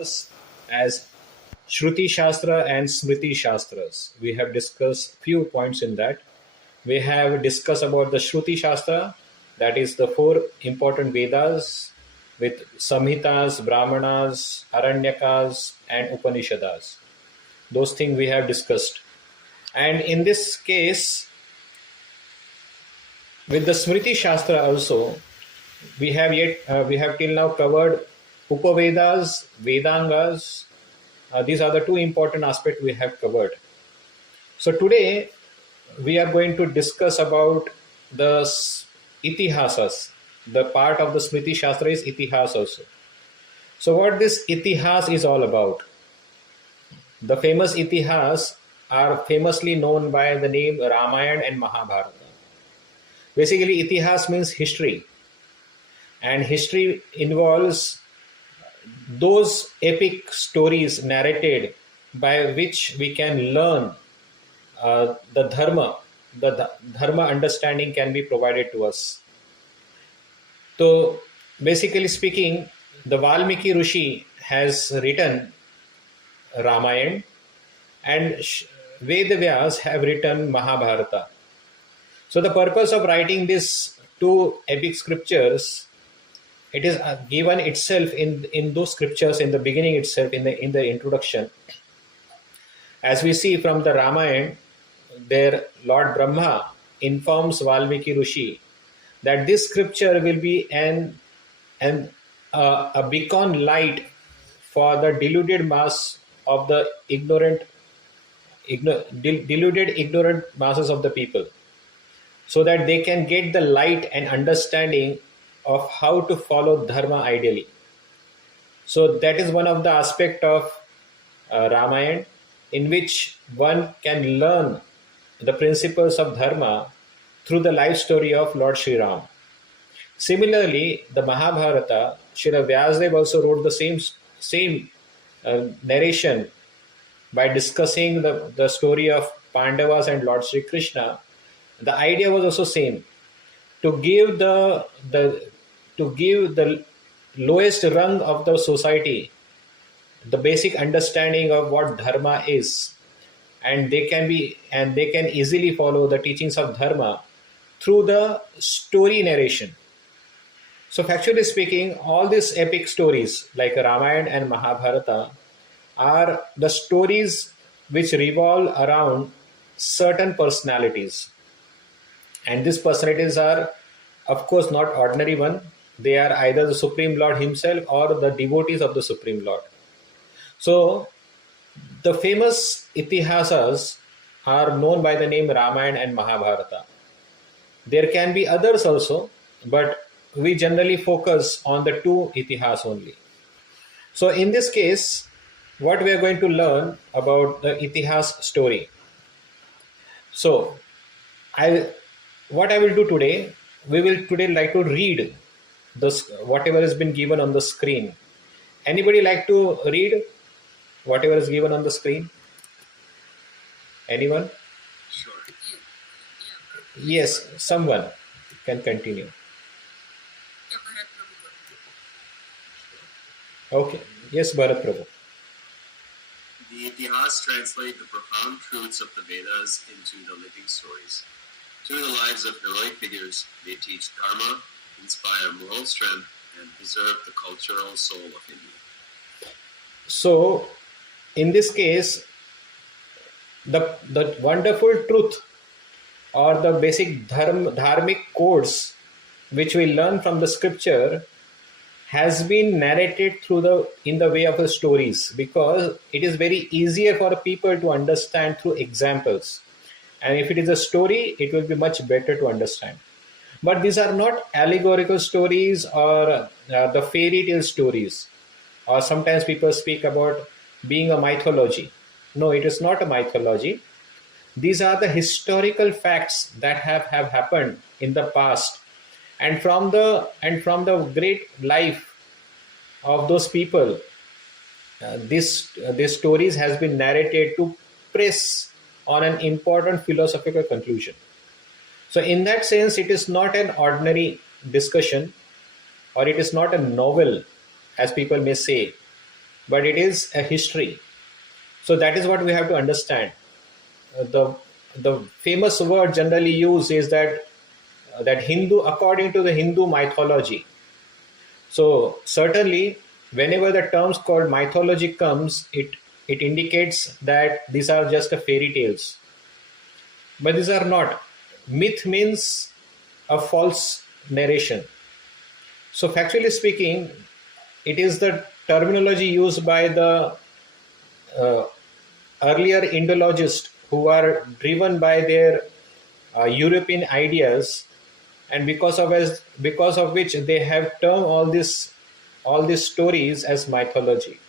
us as Shruti Shastra and Smriti Shastras. We have discussed few points in that. We have discussed about the Shruti Shastra, that is the four important Vedas with Samhitas, Brahmanas, Aranyakas, and Upanishads. Those things we have discussed. And in this case, with the Smriti Shastra also, we have till now covered Upavedas, Vedangas. These are the two important aspects we have covered. So today we are going to discuss about the Itihasas. The part of the Smriti Shastra is Itihas also. So what this Itihas is all about? The famous Itihas are famously known by the name Ramayana and Mahabharata. Basically, Itihas means history. And history involves those epic stories narrated by which we can learn the dharma understanding can be provided to us. So basically speaking, the Valmiki Rishi has written Ramayana and Vedas have written Mahabharata. So the purpose of writing these two epic scriptures, it is given itself in those scriptures in the beginning itself, in the introduction. As we see from the Ramayana, there Lord Brahma informs Valmiki Rishi that this scripture will be a beacon light for the deluded mass of the deluded ignorant masses of the people, so that they can get the light and understanding of how to follow dharma ideally. So that is one of the aspect of Ramayana, in which one can learn the principles of dharma through the life story of Lord Sri Ram. Similarly, the Mahabharata, Srila Vyasadeva also wrote the same narration by discussing the story of Pandavas and Lord Sri Krishna. The idea was also same, to give the lowest rung of the society the basic understanding of what dharma is, and they can easily follow the teachings of dharma through the story narration. So factually speaking, all these epic stories like Ramayana and Mahabharata are the stories which revolve around certain personalities. And these personalities are, of course, not ordinary one. They are either the Supreme Lord himself or the devotees of the Supreme Lord. So the famous Itihasas are known by the name Ramayana and Mahabharata. There can be others also, but we generally focus on the two Itihas only. So in this case, what we are going to learn about the Itihas story. So what I will do today, we will today like to read whatever has been given on the screen. Anybody like to read whatever is given on the screen? Anyone? Sure. Yes, someone can continue. Okay. Yes, Bharat Prabhu. The Itihas translate the profound truths of the Vedas into the living stories. Through the lives of heroic figures, they teach dharma, inspire moral strength, and preserve the cultural soul of India. So, in this case, the wonderful truth or the basic dharmic codes which we learn from the scripture has been narrated in the way of the stories, because it is very easier for people to understand through examples. And if it is a story, it will be much better to understand. But these are not allegorical stories or the fairy tale stories. Or sometimes people speak about being a mythology. No, it is not a mythology. These are the historical facts that have happened in the past. And from the great life of those people, these stories has been narrated to press on an important philosophical conclusion. So in that sense, it is not an ordinary discussion, or it is not a novel, as people may say. but it is a history. So that is what we have to understand. The famous word generally used is that Hindu, according to the Hindu mythology. So certainly, whenever the terms called mythology comes, it indicates that these are just a fairy tales. But these are not. Myth means a false narration. So factually speaking, it is the terminology used by the uh, earlier Indologists who are driven by their European ideas, and because of which they have termed all these stories as mythology.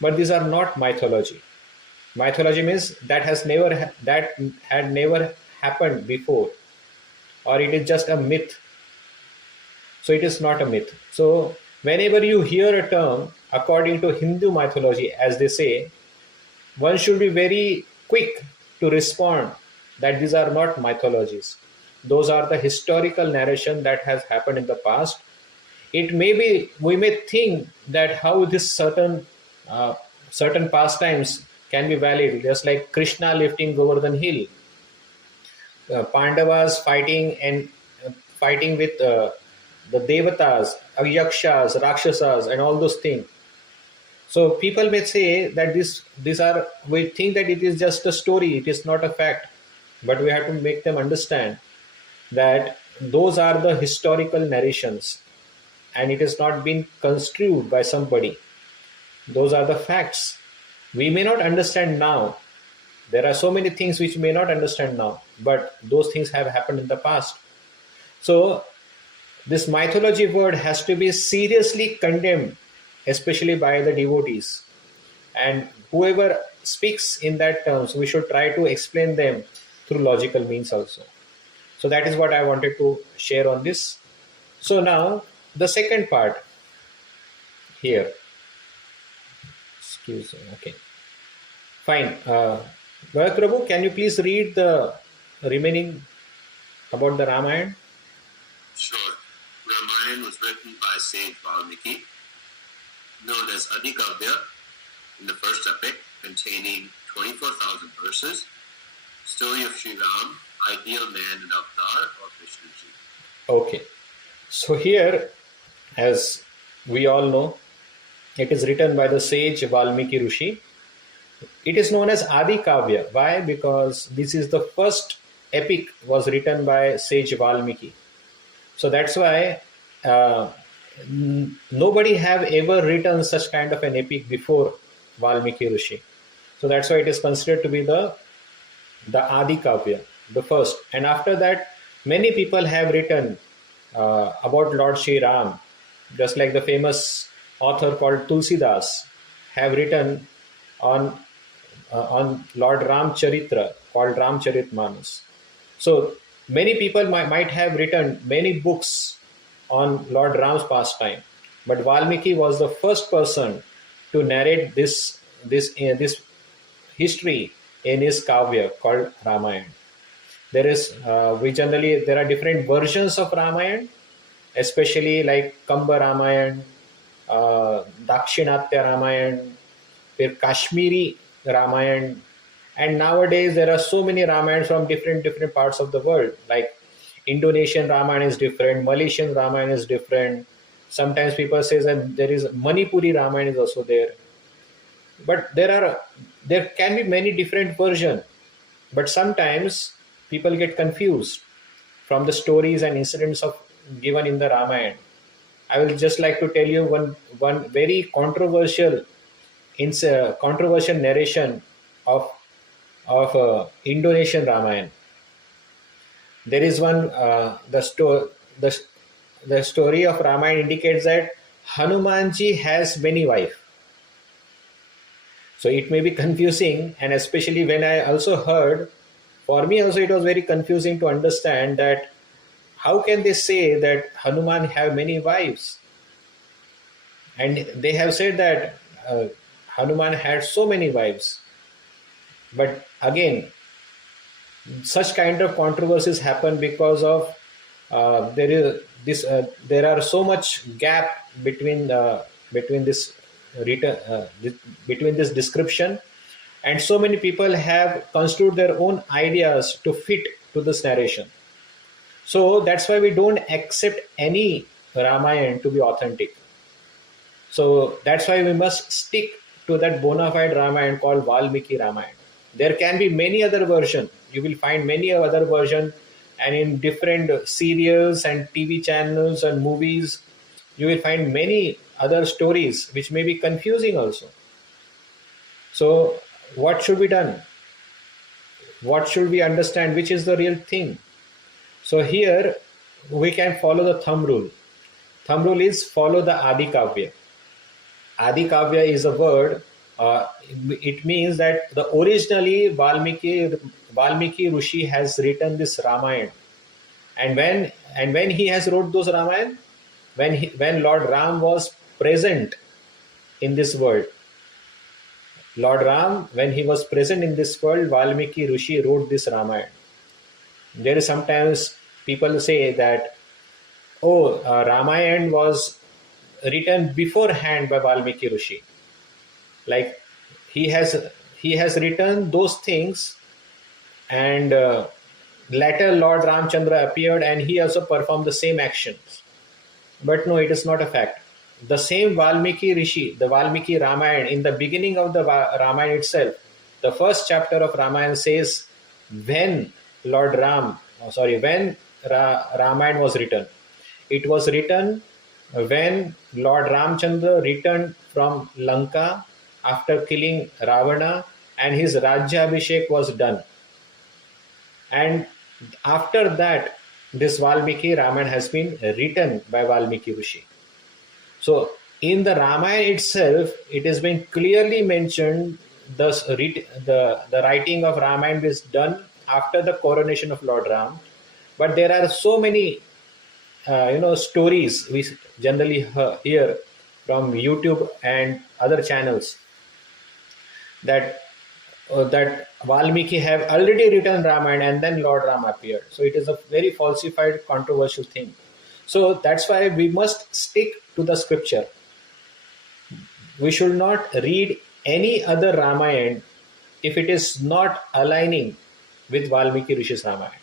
But these are not mythology. Mythology means that had never happened before, or it is just a myth. So it is not a myth. So whenever you hear a term according to Hindu mythology, as they say, one should be very quick to respond that these are not mythologies. Those are the historical narration that has happened in the past. It may be, we may think that how this certain pastimes can be valid, just like Krishna lifting Govardhan Hill, Pandavas fighting with the Devatas, Yakshas, Rakshasas, and all those things. So people may say that these are, we think that it is just a story, it is not a fact, but we have to make them understand that those are the historical narrations, and it has not been construed by somebody. Those are the facts. We may not understand now. There are so many things which we may not understand now, but those things have happened in the past. So this mythology word has to be seriously condemned, especially by the devotees. And whoever speaks in that terms, we should try to explain them through logical means also. So that is what I wanted to share on this. So now the second part here. Excuse me. Okay. Fine. Bharat Prabhu, can you please read the remaining about the Ramayana? Sure. Ramayana was written by sage Valmiki, known as Adikavya, in the first epic, containing 24,000 verses. Story of Sri Ram, ideal man and avatar of Vishnuji. Okay. So here, as we all know, it is written by the sage Valmiki Rishi. It is known as Adi Kavya. Why? Because this is the first epic was written by sage Valmiki. So that's why nobody have ever written such kind of an epic before Valmiki Rishi. So that's why it is considered to be the Adi Kavya, the first. And after that, many people have written about Lord Sri Ram, just like the famous author called Tulsidas have written on Lord Ram Charitra, called Ramcharitmanas. So many people might have written many books on Lord Ram's pastime, but Valmiki was the first person to narrate this history in his kavya called Ramayana. There are different versions of Ramayana, especially like Kamba Ramayana, Dakshinatya Ramayana, Kashmiri Ramayana, and nowadays there are so many Ramayana from different parts of the world. Like Indonesian Ramayana is different, Malaysian Ramayana is different. Sometimes people say that there is Manipuri Ramayana is also there. But there can be many different versions. But sometimes people get confused from the stories and incidents given in the Ramayana. I will just like to tell you one very controversial narration of Indonesian Ramayana. There is one the story of Ramayana indicates that Hanumanji has many wives. So it may be confusing, and especially when I also heard, for me also it was very confusing to understand that how can they say that Hanuman have many wives? And they have said that Hanuman had so many wives. But again, such kind of controversies happen because of there are so much gap between this between this description, and so many people have construed their own ideas to fit to this narration. So that's why we don't accept any Ramayana to be authentic. So that's why we must stick to that bona fide Ramayana called Valmiki Ramayana. There can be many other versions. You will find many other versions, and in different serials and TV channels and movies, you will find many other stories which may be confusing also. So what should be done? What should we understand? Which is the real thing? So here we can follow the thumb rule. Thumb rule is follow the Adi Kavya. Adi Kavya is a word. It means that the originally Valmiki Rishi has written this Ramayana, and when he has wrote those Ramayana, when Lord Ram was present in this world, Lord Ram, when he was present in this world, Valmiki Rishi wrote this Ramayana. There is sometimes people say that, Ramayana was written beforehand by Valmiki Rishi. Like he has written those things, and later Lord Ramchandra appeared and he also performed the same actions. But no, it is not a fact. The same Valmiki Rishi, the Valmiki Ramayana, in the beginning of the Ramayana itself, the first chapter of Ramayana says when Ramayana was written. It was written when Lord Ramchandra returned from Lanka after killing Ravana, and his Rajyabhishek was done. And after that, this Valmiki Ramayana has been written by Valmiki Rishi. So in the Ramayana itself, it has been clearly mentioned the writing of Ramayana is done after the coronation of Lord Ram. But there are so many stories we generally hear from YouTube and other channels that Valmiki have already written Ramayana and then Lord Ram appeared. So it is a very falsified, controversial thing. So that's why we must stick to the scripture. We should not read any other Ramayana if it is not aligning with Valmiki Rishi's Ramayana.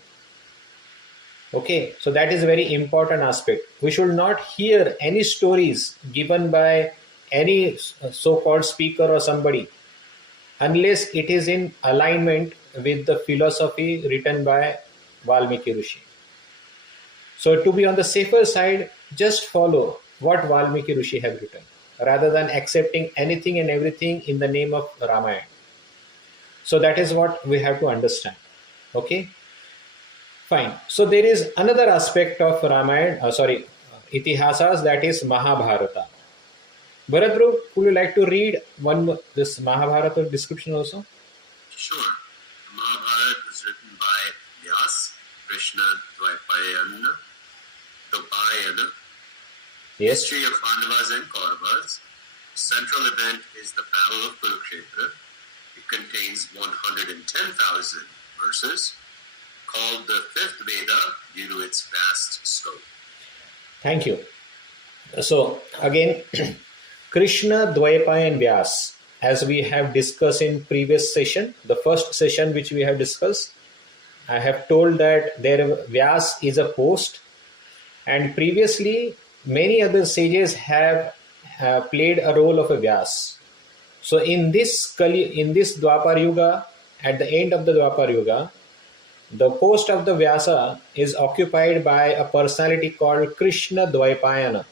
Okay, so that is a very important aspect. We should not hear any stories given by any so-called speaker or somebody unless it is in alignment with the philosophy written by Valmiki Rishi. So to be on the safer side, just follow what Valmiki Rishi have written rather than accepting anything and everything in the name of Ramayana. So that is what we have to understand. Okay, fine. So there is another aspect of Ramayana, Itihasas, that is Mahabharata. Bharadru, would you like to read this Mahabharata description also? Sure. Mahabharata was written by Vyas, Krishna Dvaipayana. Yes. History of Pandavas and Kauravas. The central event is the Battle of Kurukshetra. It contains 110,000 verses, called the fifth Veda due to its vast scope. Thank you. So again, Krishna, Dvaipaya and Vyas, as we have discussed in previous session, the first session which we have discussed, I have told that Vyas is a host, and previously many other sages have played a role of a Vyas. So in this Dwapar Yuga, at the end of the Dwapar Yuga, the post of the Vyasa is occupied by a personality called Krishna Dvaipayana,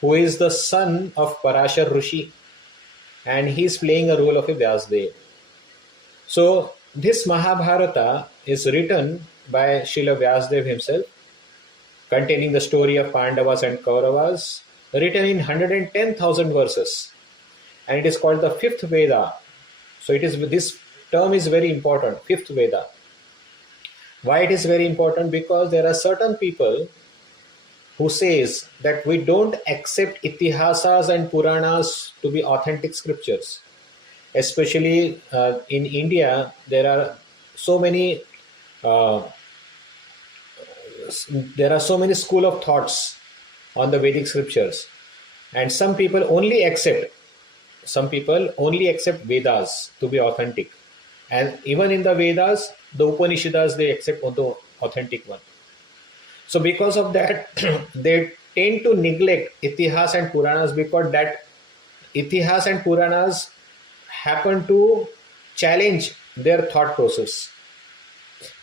who is the son of Parashar Rishi, and he is playing a role of a Vyasdev. So this Mahabharata is written by Srila Vyasdev himself, containing the story of Pandavas and Kauravas, written in 110,000 verses, and it is called the fifth Veda. So this term is very important, fifth Veda. Why it is very important? Because there are certain people who says that we don't accept Itihasas and Puranas to be authentic scriptures. Especially in India, there are so many school of thoughts on the Vedic scriptures, and some people only accept some people only accept Vedas to be authentic. And even in the Vedas, the Upanishads, they accept the authentic one. So because of that, they tend to neglect Itihas and Puranas, because that Itihas and Puranas happen to challenge their thought process.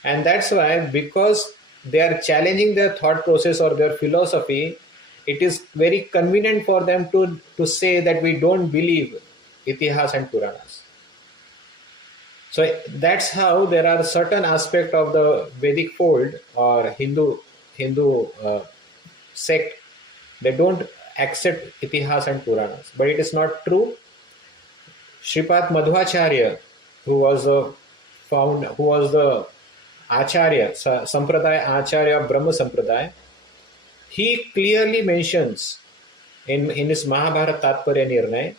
And that's why, because they are challenging their thought process or their philosophy, it is very convenient for them to say that we don't believe Itihas and Puranas. So that's how there are certain aspects of the Vedic fold or Hindu sect, they don't accept Itihas and Puranas. But it is not true. Shripad Madhvacharya, who was the Acharya, Sampradaya Acharya of Brahma Sampradaya, he clearly mentions in his Mahabharata Tatparya Nirnay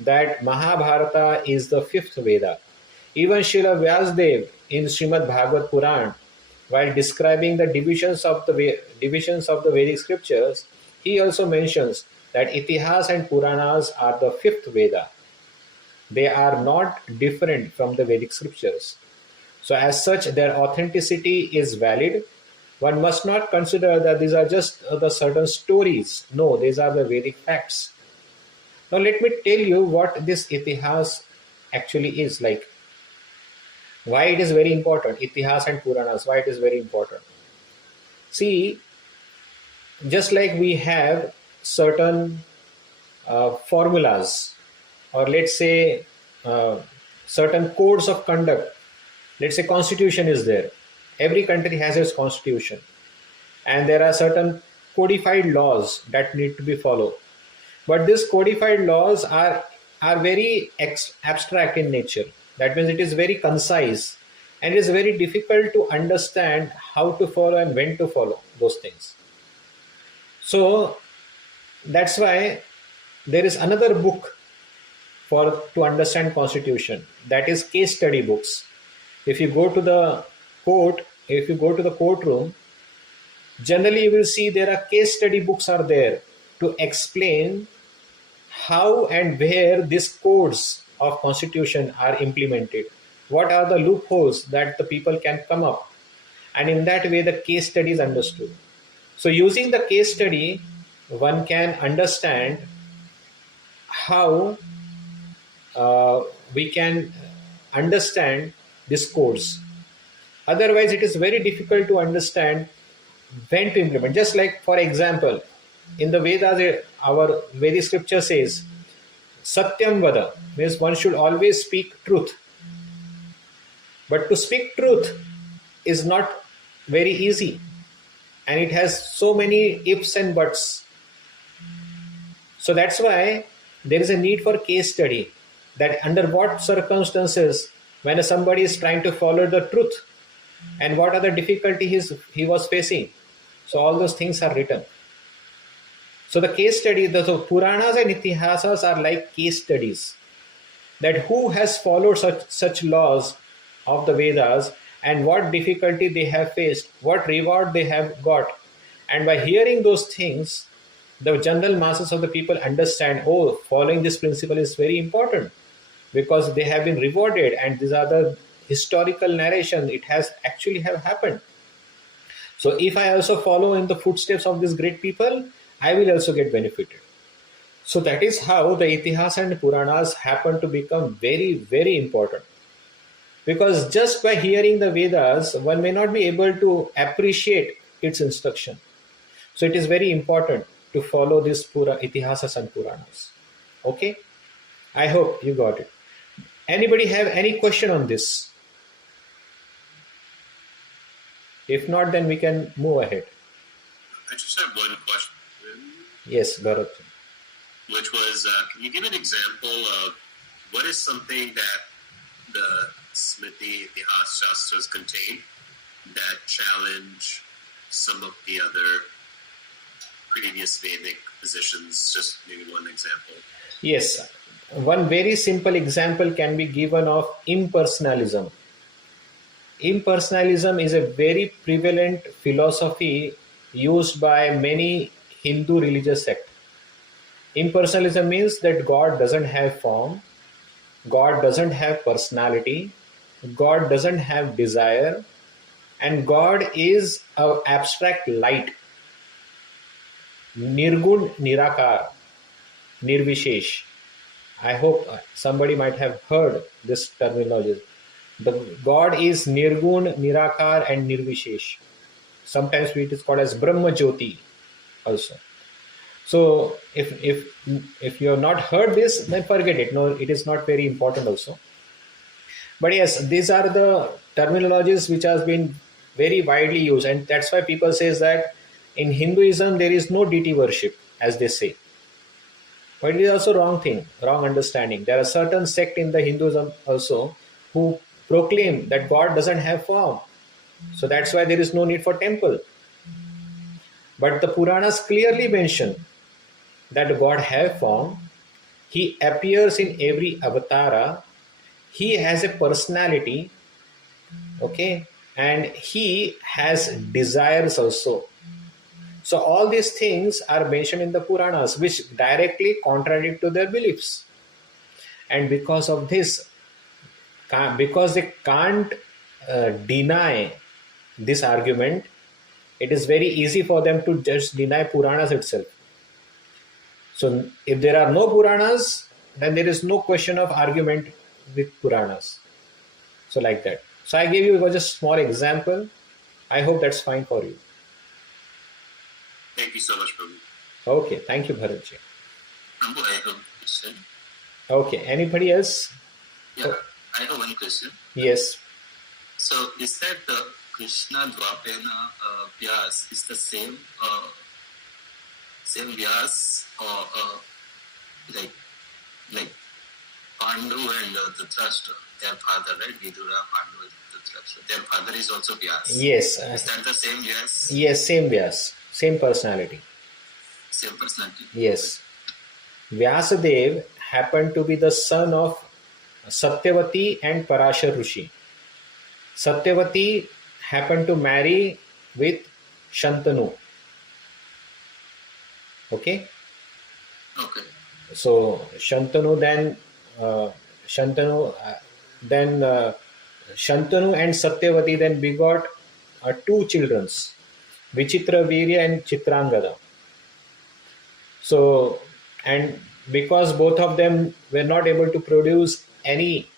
that Mahabharata is the fifth Veda. Even Srila Vyasdev in Srimad Bhagavad Puran, while describing the divisions of the Vedic scriptures, he also mentions that Itihas and Puranas are the fifth Veda. They are not different from the Vedic scriptures. So as such, their authenticity is valid. One must not consider that these are just the certain stories. No, these are the Vedic facts. Now let me tell you what this Itihas actually is like. Why it is very important, Itihas and Puranas, why it is very important. See, just like we have certain formulas, or let's say certain codes of conduct. Let's say constitution is there. Every country has its constitution. And there are certain codified laws that need to be followed. But these codified laws are very abstract in nature. That means it is very concise, and it is very difficult to understand how to follow and when to follow those things. So that's why there is another book to understand constitution, that is case study books. If you go to the courtroom, generally you will see there are case study books are there to explain how and where these codes of constitution are implemented. What are the loopholes that the people can come up? And in that way, the case study is understood. So using the case study, one can understand how we can understand these codes. Otherwise, it is very difficult to understand when to implement. Just like, for example, in the Vedas, our Vedic scripture says, Satyam Vada, means one should always speak truth. But to speak truth is not very easy. And it has so many ifs and buts. So that's why there is a need for case study, that under what circumstances, when somebody is trying to follow the truth, and what are the difficulties he was facing. So all those things are written. So the case study, the Puranas and Itihasas are like case studies, that who has followed such laws of the Vedas, and what difficulty they have faced, what reward they have got. And by hearing those things, the general masses of the people understand, oh, following this principle is very important, because they have been rewarded, and these are the historical narration, it has actually have happened. So if I also follow in the footsteps of these great people, I will also get benefited. So that is how the Itihas and Puranas happen to become very, very important. Because just by hearing the Vedas, one may not be able to appreciate its instruction. So it is very important to follow these Itihasas and Puranas. Okay? I hope you got it. Anybody have any question on this? If not, then we can move ahead. I just have one question. Yes, Bharat. Which was, can you give an example of what is something that the Smriti Itihas Shastras contain that challenge some of the other previous Vedic positions? Just maybe one example. Yes. One very simple example can be given of impersonalism. Impersonalism is a very prevalent philosophy used by many Hindu religious sects. Impersonalism means that God doesn't have form, God doesn't have personality, God doesn't have desire, and God is an abstract light. Nirgun Nirakar, Nirvishesh. I hope somebody might have heard this terminology. The God is Nirgun, Nirakar, and Nirvishesh. Sometimes it is called as Brahma Jyoti also. So if you have not heard this, then forget it. No, it is not very important also. But yes, these are the terminologies which has been very widely used, and that's why people says that in Hinduism there is no deity worship, as they say. But it is also wrong thing, wrong understanding. There are certain sect in the Hinduism also who proclaim that God doesn't have form. So that's why there is no need for temple. But the Puranas clearly mention that God have form. He appears in every avatara. He has a personality. Okay. And he has desires also. So all these things are mentioned in the Puranas, which directly contradict to their beliefs. And because of this, because they can't deny this argument, it is very easy for them to just deny Puranas itself. So if there are no Puranas, then there is no question of argument with Puranas. So like that. So I gave you just a small example. I hope that's fine for you. Thank you so much, Prabhu. Okay, thank you, Bharatji. Prabhu, I have a question. Okay, anybody else? Yeah, I have one question. Yes. So is that Krishna Dvapena Vyas is the same Vyas, or like Pandu and Dhritarashtra, their father, right? Vidura, Pandu and Dhritarashtra. Their father is also Vyas. Yes. Is that the same Vyas? Yes, same Vyas. Same personality. Same personality. Yes. Vyasadev happened to be the son of Satyavati and Parashar Rishi. Satyavati happened to marry with Shantanu. Okay? Okay. So Shantanu Shantanu and Satyavati then begot two children, Vichitra Virya and Chitrangada. So, and because both of them were not able to produce any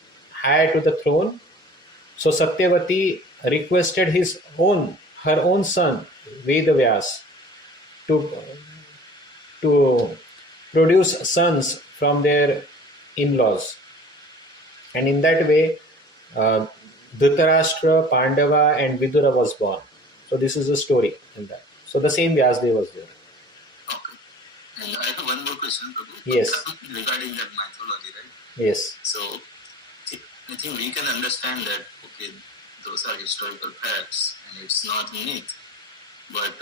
heir to the throne, so Satyavati requested her own son Vedavyas to produce sons from their in-laws, and in that way Dhritarashtra, Pandava and Vidura was born. So this is the story in that. So the same Vyasdev was there. Okay. And I have one more question, Prabhu. Yes. Regarding that mythology, right? Yes. So I think we can understand that, okay, those are historical facts and it's not myth. But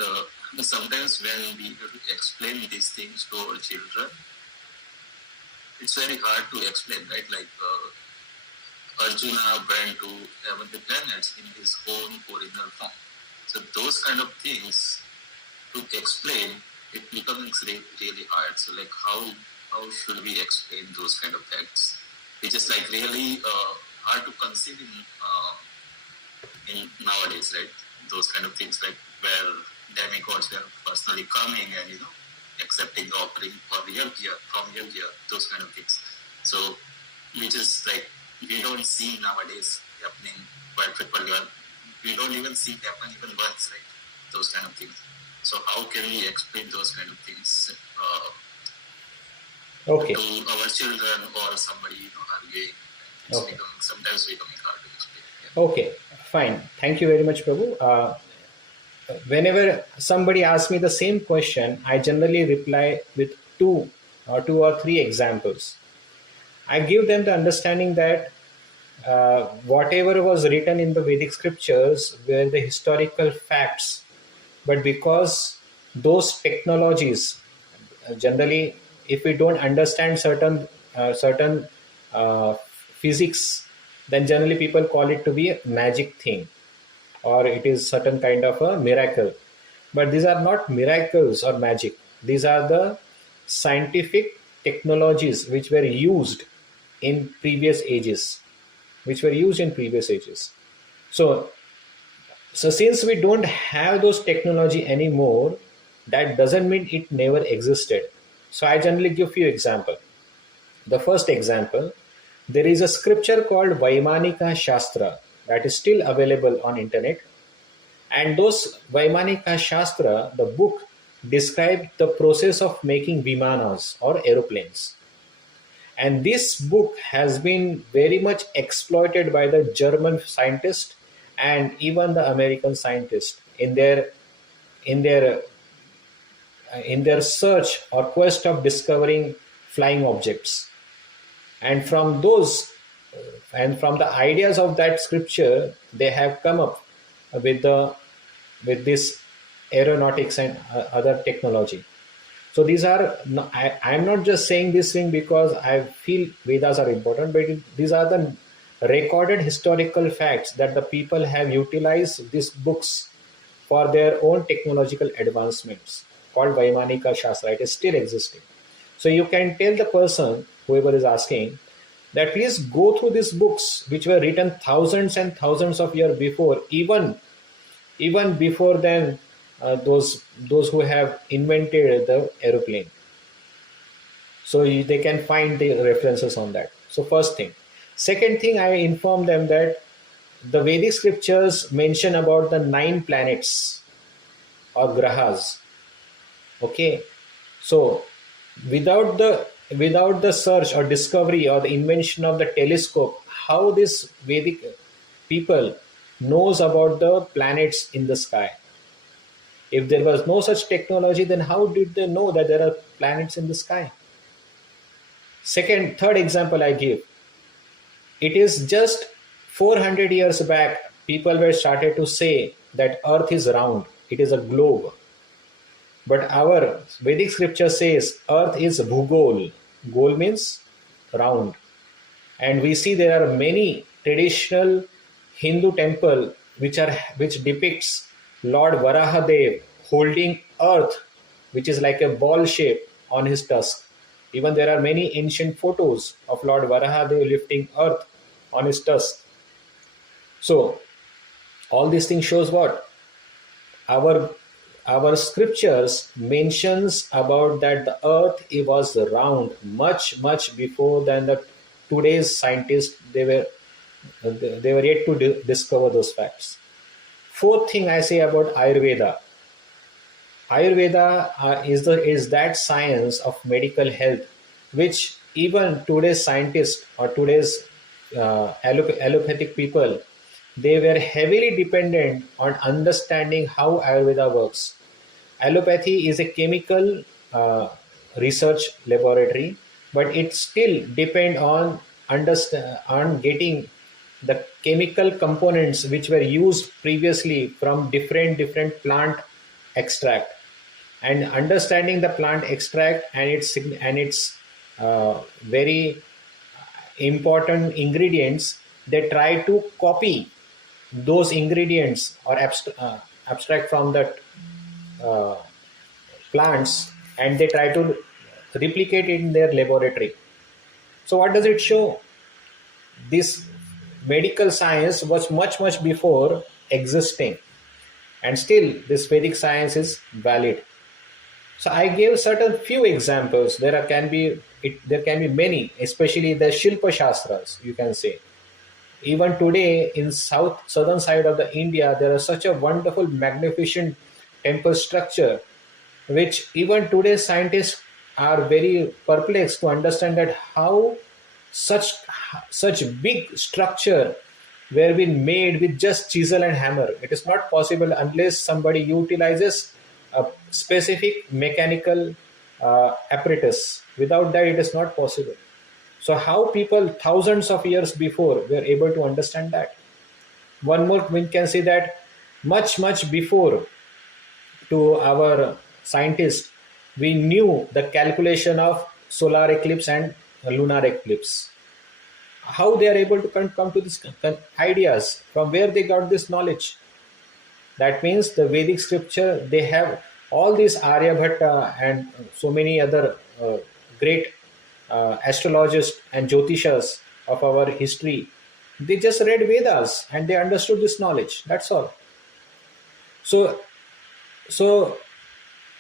sometimes when we explain these things to our children, it's very hard to explain, right? Like Arjuna went to heavenly planets in his own original form. So those kind of things to explain, it becomes really hard. So like how should we explain those kind of facts? Which is like really hard to conceive in nowadays, right? Those kind of things, like where demigods were personally coming and accepting the offering from Yajna, those kind of things. So which is like we don't see nowadays happening quite frequently. We don't even see it happen even once, right? Those kind of things. So how can we explain those kind of things Okay. to our children or somebody arguing? Okay. Sometimes becoming hard to explain. Yeah. Okay, fine. Thank you very much, Prabhu. Whenever somebody asks me the same question, I generally reply with two or three examples. I give them the understanding that whatever was written in the Vedic scriptures were the historical facts, but because those technologies, generally, if we don't understand certain physics, then generally people call it to be a magic thing, or it is certain kind of a miracle. But these are not miracles or magic. These are the scientific technologies which were used in previous ages, So, since we don't have those technology anymore, that doesn't mean it never existed. So I generally give few example. The first example, there is a scripture called Vaimanika Shastra that is still available on internet. And those Vaimanika Shastra, the book, describe the process of making vimanas or aeroplanes. And this book has been very much exploited by the German scientists and even the American scientists in their search or quest of discovering flying objects. And from the ideas of that scripture, they have come up with this aeronautics and other technology. So these are, I'm not just saying this thing because I feel Vedas are important, but these are the recorded historical facts that the people have utilized these books for their own technological advancements, called Vaimanika Shastra. It is still existing. So you can tell the person, whoever is asking, that please go through these books which were written thousands and thousands of years before, even before then, those who have invented the aeroplane. So they can find the references on that. So first thing. Second thing, I inform them that the Vedic scriptures mention about the 9 planets or grahas. Okay. So without the search or discovery or the invention of the telescope, how this Vedic people knows about the planets in the sky? If there was no such technology, then how did they know that there are planets in the sky? Third example I give. It is just 400 years back, people were started to say that Earth is round. It is a globe. But our Vedic scripture says Earth is bhugol. Gol means round. And we see there are many traditional Hindu temple which depicts Lord Varahadev holding earth, which is like a ball shape, on his tusk. Even there are many ancient photos of Lord Varahadev lifting earth on his tusk. So all these things shows what? Our scriptures mentions about that the earth was round much before than the today's scientists they were yet to discover those facts. Fourth thing I say about Ayurveda. Ayurveda is that science of medical health, which even today's scientists or today's allopathic people, they were heavily dependent on understanding how Ayurveda works. Allopathy is a chemical research laboratory, but it still depends on getting the chemical components which were used previously from different plant extract, and understanding the plant extract and its very important ingredients. They try to copy those ingredients or abstract from that plants, and they try to replicate it in their laboratory. So what does it show? This medical science was much before existing, and still this Vedic science is valid. So I gave certain few examples. There can be many, especially the Shilpa Shastras, you can say. Even today in southern side of the India, there is such a wonderful, magnificent temple structure, which even today scientists are very perplexed to understand that how such big structure were being made with just chisel and hammer. It is not possible unless somebody utilizes a specific mechanical apparatus. Without that, it is not possible. So how people thousands of years before were able to understand that? One more, we can say that much before to our scientists, we knew the calculation of solar eclipse and lunar eclipse. How they are able to come to these ideas, from where they got this knowledge? That means the Vedic scripture, they have all these Aryabhatta and so many other great astrologists and Jyotishas of our history, they just read Vedas and they understood this knowledge. That's all. So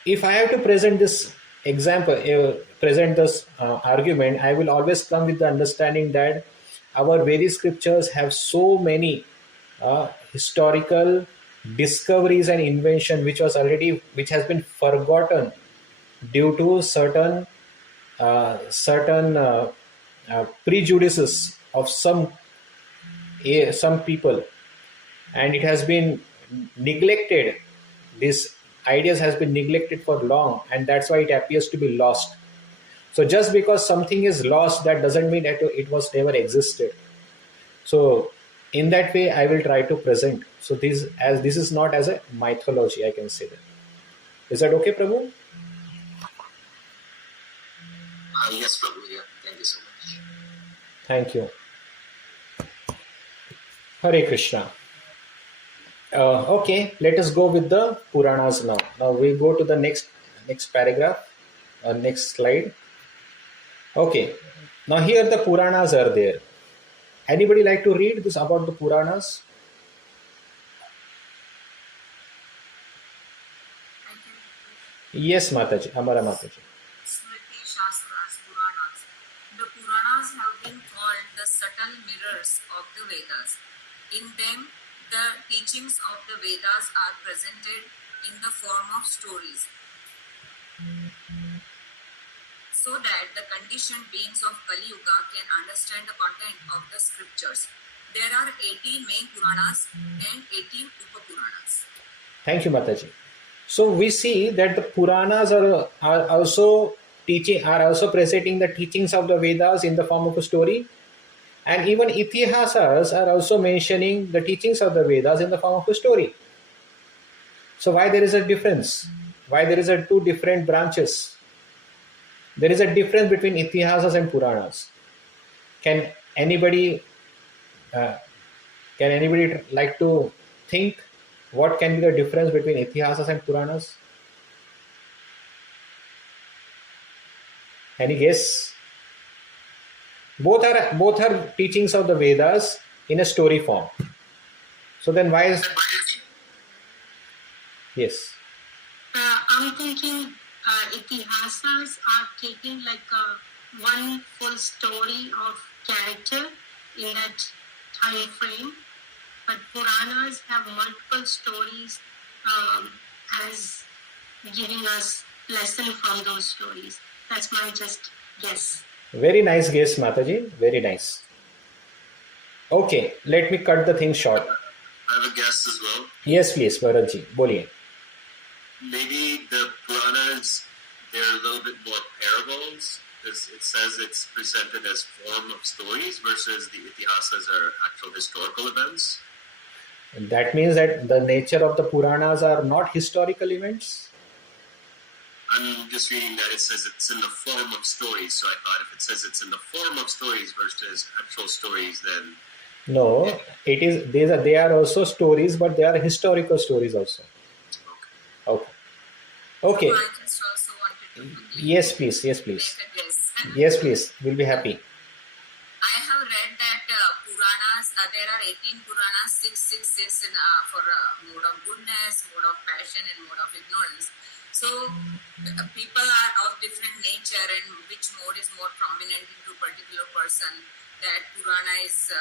if I have to present this example, present this argument, I will always come with the understanding that our Vedic scriptures have so many historical discoveries and invention which has been forgotten due to certain prejudices of some people, and it has been neglected. These ideas has been neglected for long, and that's why it appears to be lost. So just because something is lost, that doesn't mean that it was never existed. So in that way, I will try to present. So this is not as a mythology, I can say that. Is that okay, Prabhu? Yes, Prabhu. Yeah. Thank you so much. Thank you. Hare Krishna. Okay, let us go with the Puranas now. Now we go to the next paragraph, next slide. Okay, now here the Puranas are there. Anybody like to read this about the Puranas? Yes, Mataji, Amara Mataji. Smriti Shastras, Puranas. The Puranas have been called the subtle mirrors of the Vedas. In them, the teachings of the Vedas are presented in the form of stories, so that the conditioned beings of Kali Yuga can understand the content of the scriptures. There are 18 main Puranas and 18 Upa-Puranas. Thank you, Mataji. So we see that the Puranas are also presenting the teachings of the Vedas in the form of a story, and even Itihasas are also mentioning the teachings of the Vedas in the form of a story. So why there is a difference? Why there is a two different branches? There is a difference between Itihasas and Puranas. Can anybody like to think what can be the difference between Itihasas and Puranas? Any guess? Both are teachings of the Vedas in a story form. So then why is... Yes. I'm thinking Itihasas are taking like one full story of character in that time frame, but Puranas have multiple stories as giving us lesson from those stories. That's my just guess. Very nice guess, Mataji. Very nice. Okay, let me cut the thing short. I have a guess as well. Yes, please, Bharatji. Boliye. Maybe the Puranas, they're a little bit more parables, because it says it's presented as form of stories versus the Itihasas are actual historical events. That means that the nature of the Puranas are not historical events? I'm just reading that it says it's in the form of stories, so I thought if it says it's in the form of stories versus actual stories, then... No, it is. They are also stories, but they are historical stories also. Okay. I just also wanted to Yes, please. Yes, please. make a guess. Yes, please. We'll be happy. I have read that Puranas, there are 18 Puranas, 666 for mode of goodness, mode of passion, and mode of ignorance. So people are of different nature, and which mode is more prominent into a particular person, that Purana is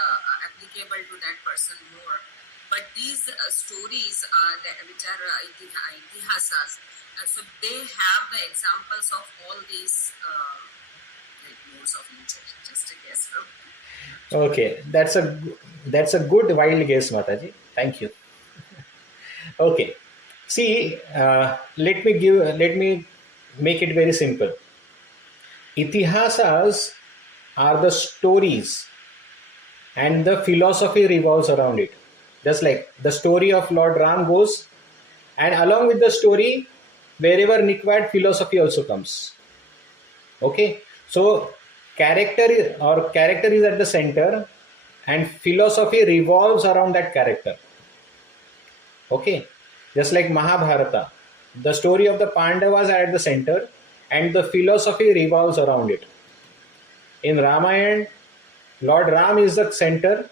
applicable to that person more. But these stories which are Itihasas, so they have the examples of all these modes of nature. Just a guess. Okay, that's a good wild guess, Mataji. Thank you. Okay, see, let me make it very simple. Itihasas are the stories, and the philosophy revolves around it. Just like the story of Lord Ram goes, and along with the story, wherever required, philosophy also comes. Okay, so character is at the center, and philosophy revolves around that character. Okay, just like Mahabharata. the story of the Pandavas are at the center and the philosophy revolves around it. In Ramayana, Lord Ram is the center,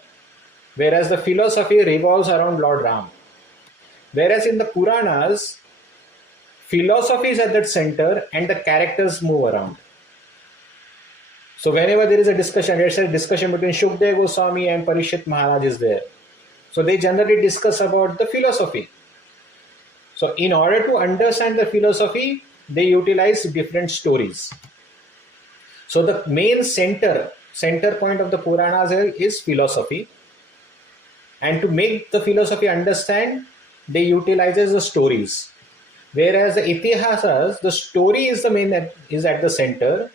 whereas the philosophy revolves around Lord Ram. Whereas in the Puranas, philosophy is at that center and the characters move around. So whenever there is a discussion, let's say discussion between Shukdev Goswami and Parishit Maharaj is there. So they generally discuss about the philosophy. So in order to understand the philosophy, they utilize different stories. So the main center point of the Puranas is philosophy. And to make the philosophy understand, they utilize the stories. Whereas the Itihasas, the story is the main that is at the center,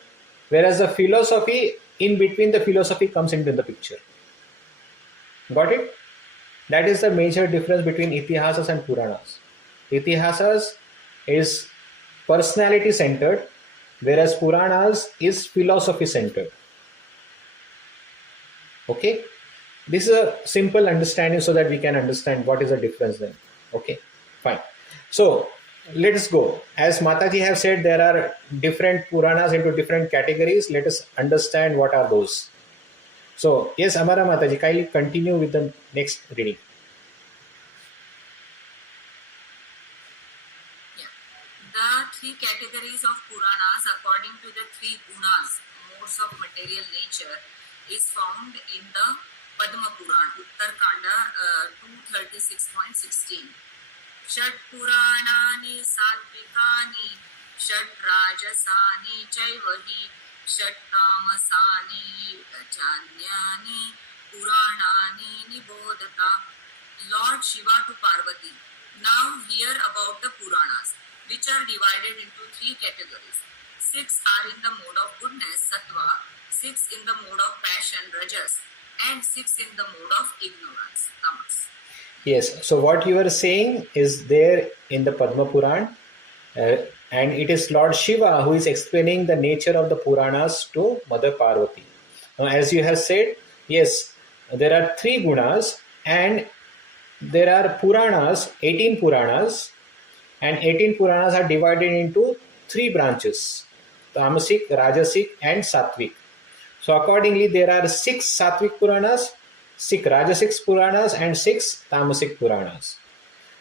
whereas the philosophy, in between the philosophy comes into the picture. Got it? That is the major difference between Itihasas and Puranas. Itihasas is personality centered, whereas Puranas is philosophy centered. Okay? This is a simple understanding so that we can understand what is the difference then. Okay, fine. So let us go. As Mataji have said, there are different Puranas into different categories. Let us understand what are those. So yes, Amara Mataji, kindly continue with the next reading. Yeah. The three categories of Puranas according to the three gunas, modes of material nature, is found in the Padma Puran, Uttar Kanda 236.16. Shat Puranani Satvikani, Shat Rajasani Chaivahi, Shat Tamasani Chanyani, Puranani Nibodhata. Lord Shiva to Parvati. Now hear about the Puranas, which are divided into three categories. 6 are in the mode of goodness, Sattva, 6 in the mode of passion, Rajas, and 6 in the mode of ignorance, Tamas. Yes, so what you are saying is there in the Padma Puran, and it is Lord Shiva who is explaining the nature of the Puranas to Mother Parvati. Now, as you have said, yes, there are 3 gunas and there are Puranas, 18 Puranas, and 18 Puranas are divided into 3 branches, Tamasic, Rajasic and Sattvic. So accordingly, there are 6 Sattvic Puranas, 6 Rajasic Puranas and 6 Tamasic Puranas.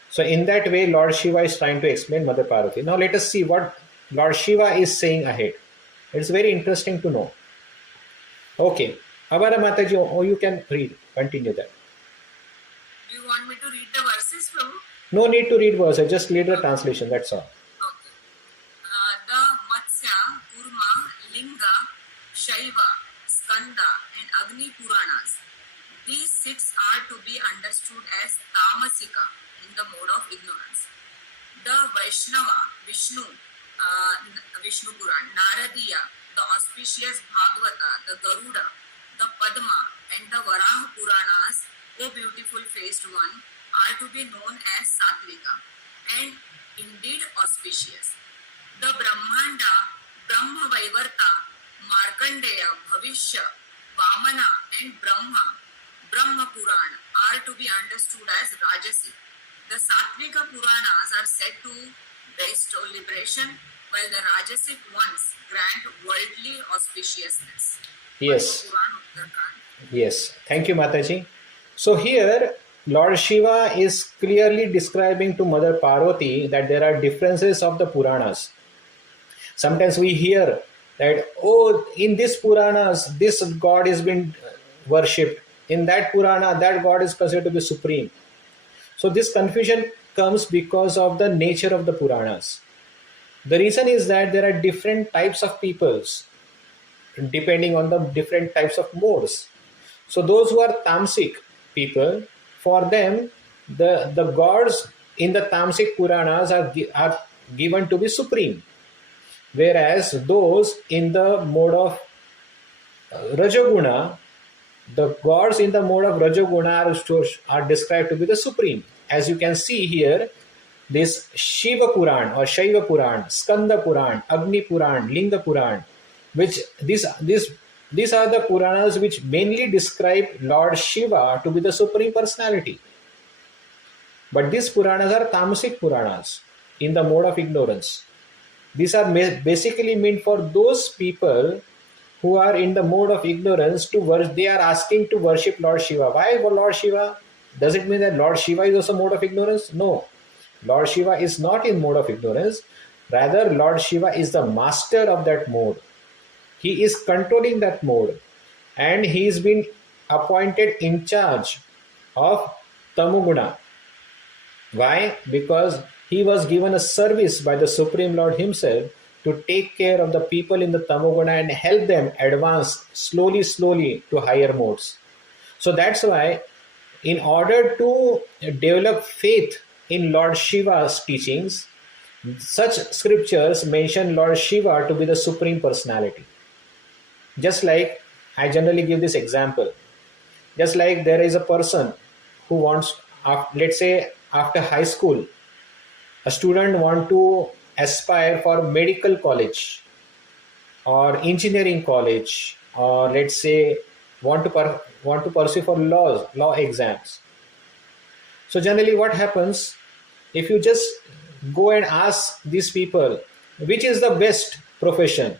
So in that way, Lord Shiva is trying to explain Mother Parvati. Now let us see what Lord Shiva is saying ahead. It's very interesting to know. Okay, Avara Mataji, you can read, continue that. Do you want me to read the verses from? No need to read verses, just read the translation, that's all. Okay. The Matsya, Kurma, Linga, Shaiva, Skanda and Agni Puranas. These 6 are to be understood as Tamasika in the mode of ignorance. The Vaishnava, Vishnu Puran, Naradiya, the auspicious Bhagavata, the Garuda, the Padma and the Varaha Puranas, O beautiful faced one, are to be known as Satvika and indeed auspicious. The Brahmanda, Brahma Vaivarta, Markandeya, Bhavishya, Vamana and Brahma Puran are to be understood as Rajasi. The Satvika Puranas are said to bestow liberation, while the Rajasic ones grant worldly auspiciousness. Yes. Yes. Thank you, Mataji. So here, Lord Shiva is clearly describing to Mother Parvati that there are differences of the Puranas. Sometimes we hear that, oh, in this Puranas, this God is being worshipped. In that Purana, that God is considered to be supreme. So this confusion comes because of the nature of the Puranas. The reason is that there are different types of peoples depending on the different types of modes. So those who are Tamasic people, for them, the gods in the Tamasic Puranas are given to be supreme. Whereas those in the mode of Rajaguna, the gods in the mode of Rajaguna are described to be the supreme. As you can see here, this Shiva Puran or Shaiva Puran, Skanda Puran, Agni Puran, Linga Puran, which these are the Puranas which mainly describe Lord Shiva to be the supreme personality. But these Puranas are Tamasic Puranas. in the mode of ignorance. These are basically meant for those people who are in the mode of ignorance to worship. They are asking to worship Lord Shiva. Why Lord Shiva? Does it mean that Lord Shiva is also mode of ignorance? No. Lord Shiva is not in mode of ignorance. Rather, Lord Shiva is the master of that mode. He is controlling that mode. And he is been appointed in charge of Tamoguna. Why? Because he was given a service by the Supreme Lord himself to take care of the people in the Tamoguna and help them advance slowly to higher modes. So that's why, in order to develop faith in Lord Shiva's teachings, such scriptures mention Lord Shiva to be the Supreme Personality. Just like, I generally give this example. Just like there is a person who wants, let's say after high school, a student want to aspire for medical college or engineering college, or let's say want to pursue for law exams. So generally what happens, if you just go and ask these people which is the best profession,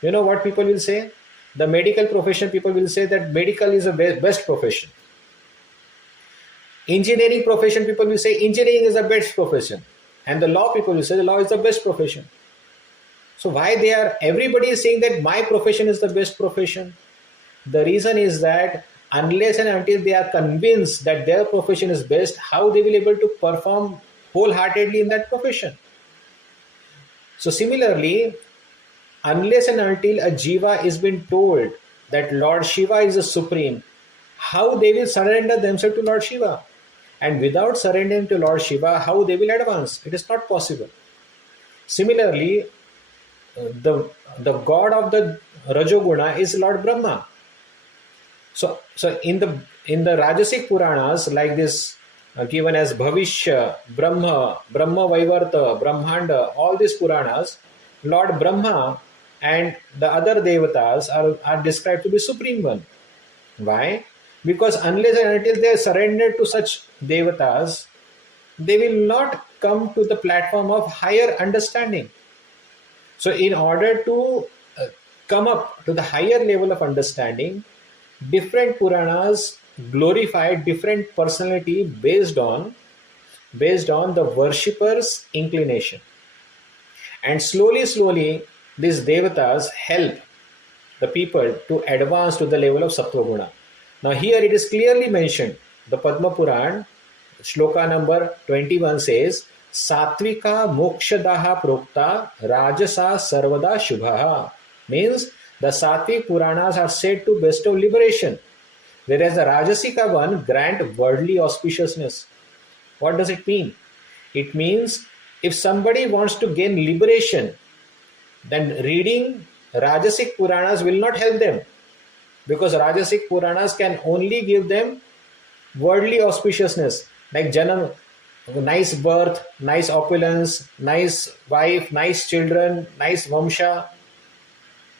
you know what people will say? The medical profession, people will say that medical is the best profession. Engineering profession, people will say engineering is the best profession. And the law people will say the law is the best profession. So why everybody is saying that my profession is the best profession? The reason is that unless and until they are convinced that their profession is best, how they will be able to perform wholeheartedly in that profession? So similarly, unless and until a jiva is been told that Lord Shiva is the supreme, how they will surrender themselves to Lord Shiva? And without surrendering to Lord Shiva, how they will advance? It is not possible. Similarly, the god of the Rajoguna is Lord Brahma. So in the Rajasic Puranas, like this, given as Bhavishya, Brahma Vaivarta, Brahmanda, all these Puranas, Lord Brahma and the other devatas are described to be Supreme One. Why? Because unless and until they are surrendered to such devatas, they will not come to the platform of higher understanding. So in order to come up to the higher level of understanding, different Puranas glorify different personality based on the worshipper's inclination. And slowly, these devatas help the people to advance to the level of Sattva Guna. Now here it is clearly mentioned, the Padma Puran, shloka number 21 says, Satvika mokshadaha prokta rajasa sarvada shubhaha. Means the Satvik Puranas are said to bestow liberation, whereas the Rajasika one grant worldly auspiciousness. What does it mean? It means if somebody wants to gain liberation, then reading Rajasic Puranas will not help them, because Rajasic Puranas can only give them worldly auspiciousness, like Janam, nice birth, nice opulence, nice wife, nice children, nice vamsha,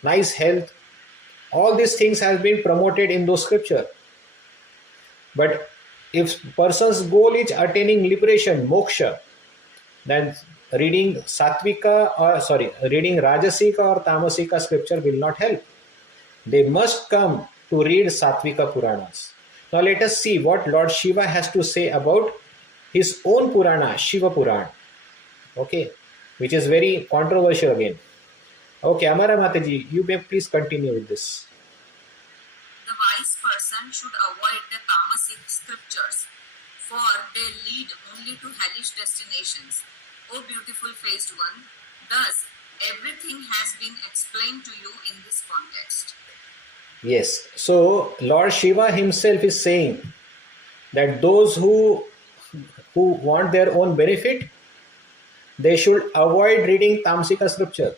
nice health. All these things have been promoted in those scriptures. But if person's goal is attaining liberation, moksha, then reading Rajasika or Tamasika scripture will not help. They must come to read Satvika Puranas. Now let us see what Lord Shiva has to say about his own Purana, Shiva Purana. Okay, which is very controversial again. Okay, Amara Mataji, you may please continue with this. The wise person should avoid the tamasic scriptures, for they lead only to hellish destinations. O beautiful faced one, thus everything has been explained to you in this context. Yes, so Lord Shiva himself is saying that those who want their own benefit, they should avoid reading Tamsika scripture,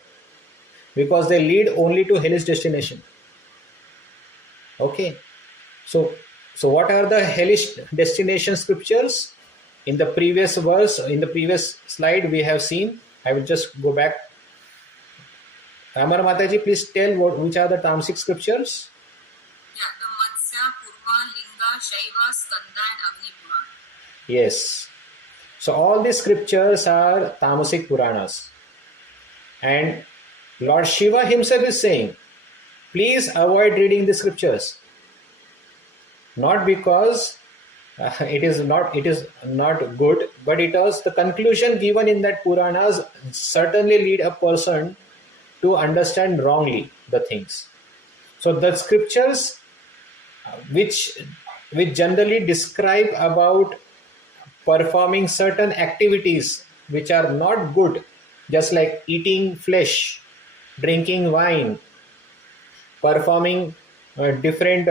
because they lead only to hellish destination. Okay, so what are the hellish destination scriptures? In the previous verse, in the previous slide, we have seen. I will just go back. Amar Mataji, please tell which are the Tamasic scriptures? Yeah, the Matsya, Purva, Linga, Shaiva, Skanda and Agni Puran. Yes. So all these scriptures are tamasic Puranas. And Lord Shiva himself is saying, please avoid reading the scriptures. Not because it is not good, but it is the conclusion given in that Puranas certainly lead a person to understand wrongly the things. So the scriptures which generally describe about performing certain activities which are not good, just like eating flesh, drinking wine, performing different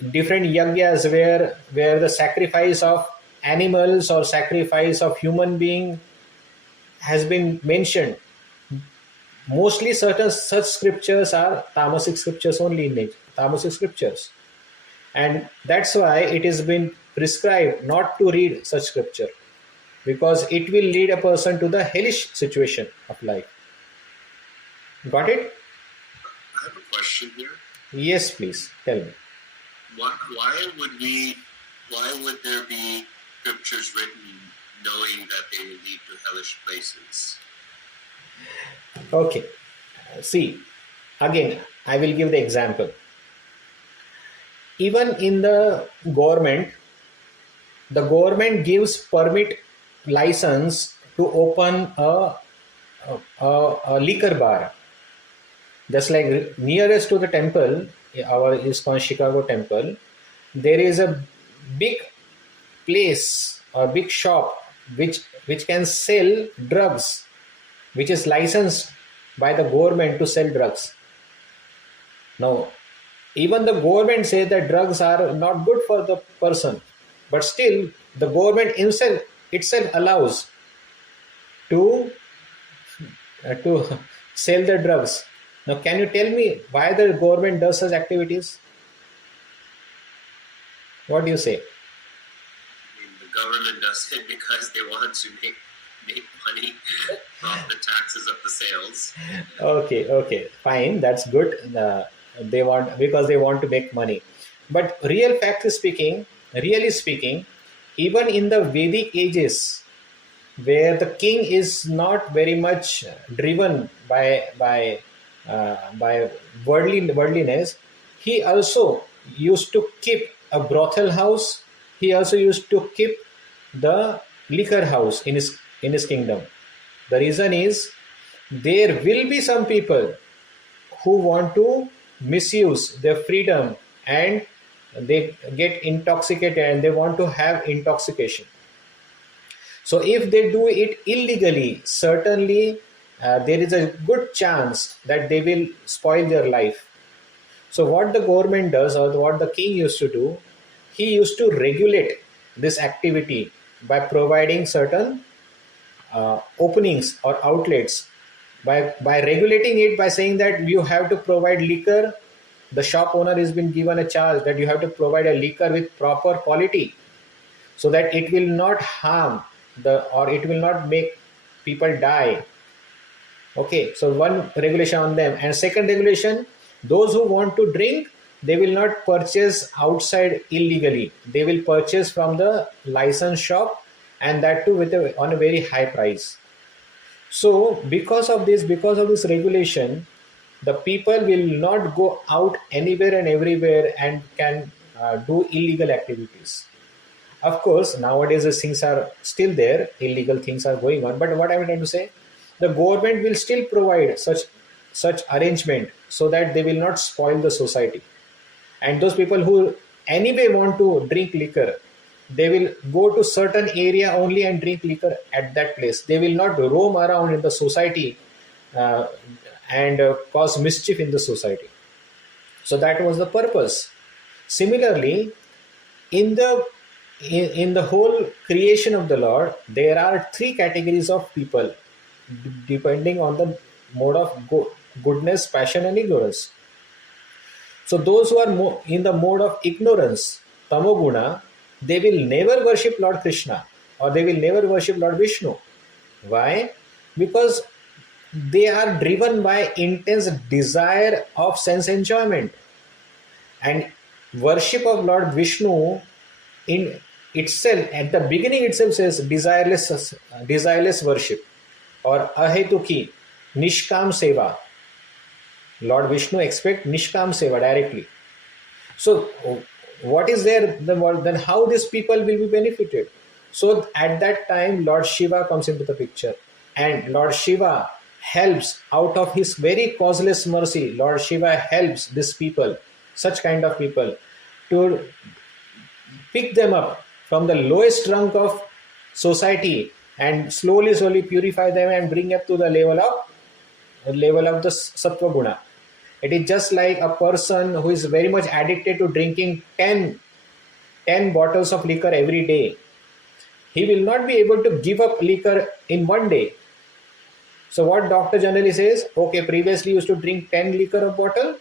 yagyas where the sacrifice of animals or sacrifice of human being has been mentioned. Mostly certain such scriptures are tamasic scriptures only in nature, tamasic scriptures. And that's why it has been prescribed not to read such scripture, because it will lead a person to the hellish situation of life. Got it? I have a question here. Yes, please, tell me. Why would there be scriptures written knowing that they will lead to hellish places? Okay. See, again, I will give the example. Even in the government gives permit license to open a liquor bar. Just like nearest to the temple, our ISKCON Chicago temple, there is a big place or big shop which can sell drugs, which is licensed by the government to sell drugs. Now, even the government says that drugs are not good for the person, but still the government itself allows to sell the drugs. Now, can you tell me why the government does such activities? What do you say? I mean, the government does it because they want to make money from the taxes of the sales. Okay, fine, that's good. Because they want to make money. But really speaking, even in the Vedic ages, where the king is not very much driven by worldliness, he also used to keep a brothel house. He also used to keep the liquor house in his kingdom. The reason is there will be some people who want to misuse their freedom and they get intoxicated and they want to have intoxication. So if they do it illegally, certainly there is a good chance that they will spoil their life. So what the government does, or what the king used to do, he used to regulate this activity by providing certain openings or outlets, by regulating it, by saying that you have to provide liquor. The shop owner has been given a charge that you have to provide a liquor with proper quality, so that it will not harm or it will not make people die. Okay, so one regulation on them. And second regulation, those who want to drink, they will not purchase outside illegally. They will purchase from the licensed shop, and that too on a very high price. So because of this regulation, the people will not go out anywhere and everywhere and can do illegal activities. Of course, nowadays these things are still there, illegal things are going on. But what I'm trying to say, the government will still provide such arrangement so that they will not spoil the society. And those people who anyway want to drink liquor, they will go to certain area only and drink liquor at that place. They will not roam around in the society and cause mischief in the society. So that was the purpose. Similarly, in the whole creation of the Lord, there are three categories of people depending on the mode of goodness, passion and ignorance. So those who are in the mode of ignorance, tamoguna, they will never worship Lord Krishna or they will never worship Lord Vishnu. Why? Because they are driven by intense desire of sense enjoyment. And worship of Lord Vishnu itself, at the beginning itself says desireless worship or ahetuki, nishkam seva. Lord Vishnu expect nishkam seva directly. So what is there, then how these people will be benefited? So at that time Lord Shiva comes into the picture, and Lord Shiva helps out of his very causeless mercy. Lord Shiva helps these people, such kind of people, to pick them up from the lowest rung of society and slowly purify them and bring up to the level of the sattva guna. It is just like a person who is very much addicted to drinking 10 bottles of liquor every day. He will not be able to give up liquor in one day. So what doctor generally says, okay, previously you used to drink 10 liquor a bottle,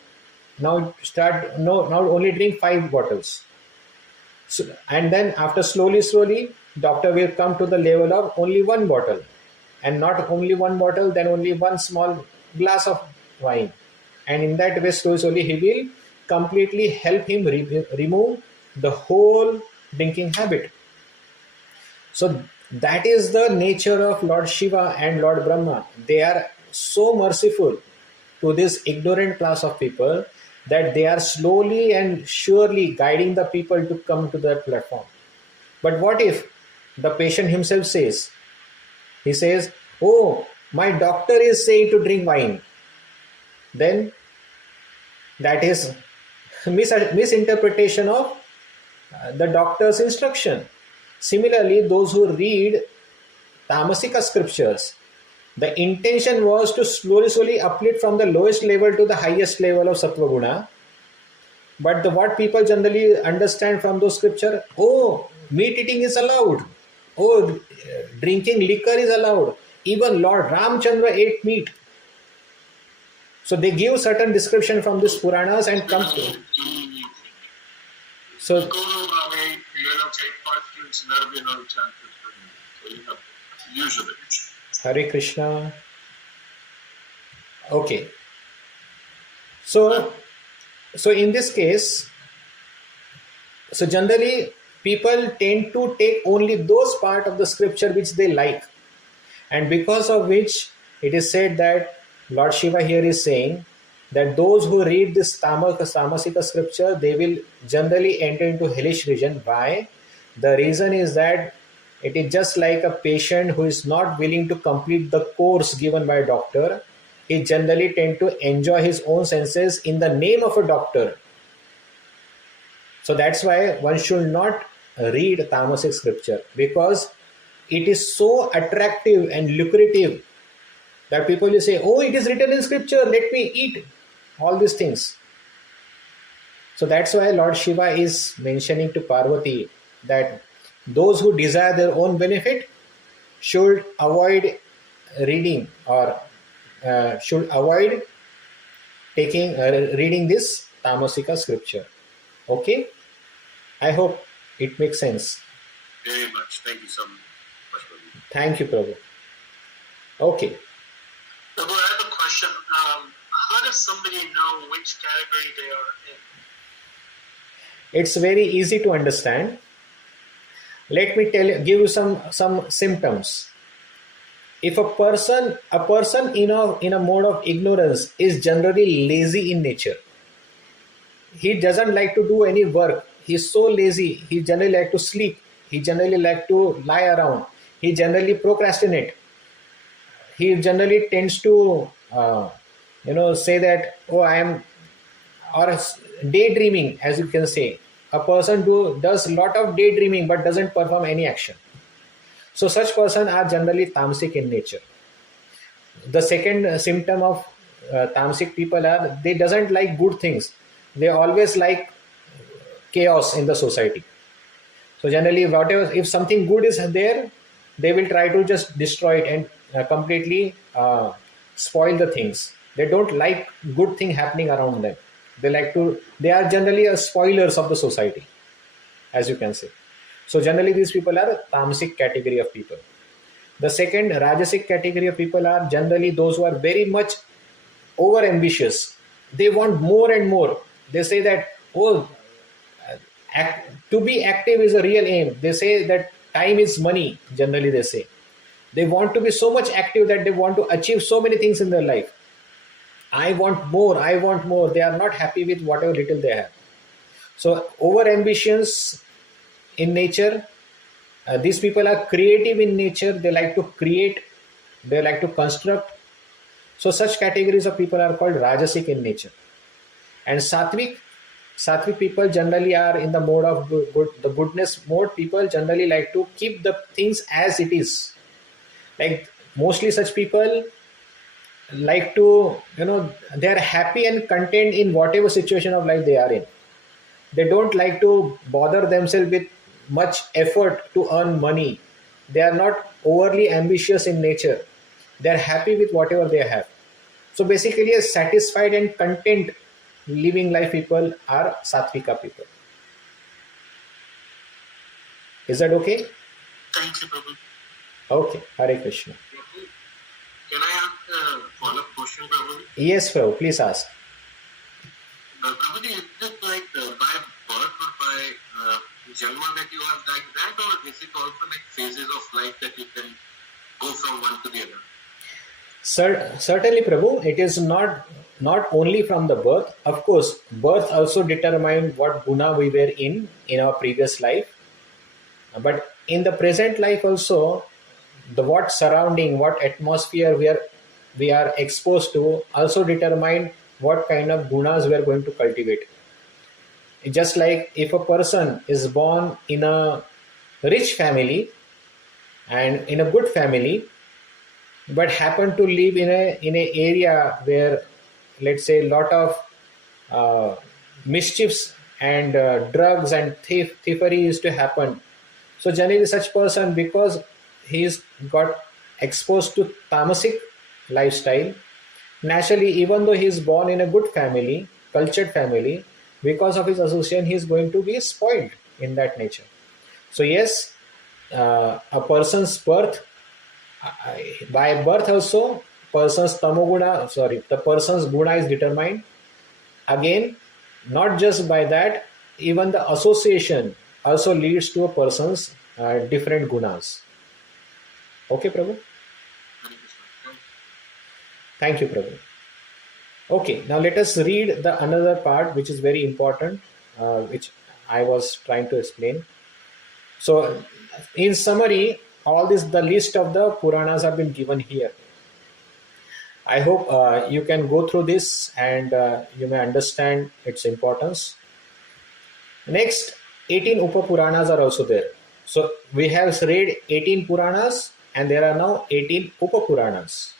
now only drink 5 bottles. So, and then after slowly, doctor will come to the level of only 1 bottle, and not only 1 bottle, then only 1 small glass of wine. And in that way, slowly he will completely help him remove the whole drinking habit. So that is the nature of Lord Shiva and Lord Brahma. They are so merciful to this ignorant class of people that they are slowly and surely guiding the people to come to that platform. But what if the patient himself says, he says, oh, my doctor is saying to drink wine? Then that is misinterpretation of the doctor's instruction. Similarly, those who read Tamasika scriptures, the intention was to slowly uplift from the lowest level to the highest level of Sattva Guna. But what people generally understand from those scriptures, oh, meat eating is allowed. Oh, drinking liquor is allowed. Even Lord Ramchandra ate meat. So they give certain description from these Puranas and come to. So go to Mami, take 5 drinks and that'll be another 10, 15. So you have usually. Hare Krishna. Okay. So in this case, so generally people tend to take only those part of the scripture which they like, and because of which it is said that Lord Shiva here is saying that those who read this Tamasika scripture, they will generally enter into hellish region. Why? The reason is that it is just like a patient who is not willing to complete the course given by a doctor. He generally tend to enjoy his own senses in the name of a doctor. So that's why one should not read Tamasic scripture, because it is so attractive and lucrative that people will say, oh, it is written in scripture, let me eat all these things. So that's why Lord Shiva is mentioning to Parvati that those who desire their own benefit should avoid reading or should avoid reading this Tamasika scripture. Okay? I hope it makes sense. Very much. Thank you so much, Prabhu. Thank you, Prabhu. Okay. Prabhu, I have a question. How does somebody know which category they are in? It's very easy to understand. Let me give you some symptoms. If a person in a mode of ignorance is generally lazy in nature, he doesn't like to do any work. He's so lazy. He generally like to sleep. He generally like to lie around. He generally procrastinate. He generally tends to say that, oh, I am, or daydreaming, as you can say. A person does a lot of daydreaming but doesn't perform any action. So such person are generally tamasic in nature. The second symptom of tamasic people are they doesn't like good things. They always like chaos in the society. So generally, if something good is there, they will try to just destroy it and completely spoil the things. They don't like good thing happening around them. They are generally spoilers of the society, as you can say. So generally these people are tamasic category of people. The second rajasic category of people are generally those who are very much over ambitious. They want more and more. They say that, oh, to be active is a real aim. They say that time is money, generally they say. They want to be so much active that they want to achieve so many things in their life. I want more, I want more. They are not happy with whatever little they have. So over ambitions in nature, these people are creative in nature. They like to create, they like to construct. So such categories of people are called rajasic in nature. And sattvic people generally are in the mode of the goodness mode. People generally like to keep the things as it is. Like mostly such people like to, they are happy and content in whatever situation of life they are in. They don't like to bother themselves with much effort to earn money. They are not overly ambitious in nature. They are happy with whatever they have. So basically a satisfied and content living life people are sattvika people. Is that okay? Thank you, Prabhu. Okay, Hare Krishna. Prabhu, can I ask a follow-up question, Prabhu? Yes, Prabhu, please ask. Prabhuji, is it like by birth or by Janma that you are like that, or is it also like phases of life that you can go from one to the other? Certainly, Prabhu, it is not only from the birth. Of course, birth also determined what guna we were in our previous life. But in the present life also, what surrounding, what atmosphere we are exposed to also determine what kind of gunas we are going to cultivate. Just like if a person is born in a rich family and in a good family, but happen to live in a area where, let's say, a lot of mischiefs and drugs and thievery used to happen. So generally such person, because he's got exposed to tamasic lifestyle, naturally, even though he is born in a good family, cultured family, because of his association, he is going to be spoiled in that nature. So yes, a person's birth, by birth also, the person's guna is determined. Again, not just by that, even the association also leads to a person's different gunas. Okay, Prabhu? Thank you, Prabhu. Okay, now let us read the another part which is very important, which I was trying to explain. So, in summary, all this, the list of the Puranas have been given here. I hope you can go through this and you may understand its importance. Next, 18 Upa-Puranas are also there. So, we have read 18 Puranas and there are now 18 Upa-Puranas.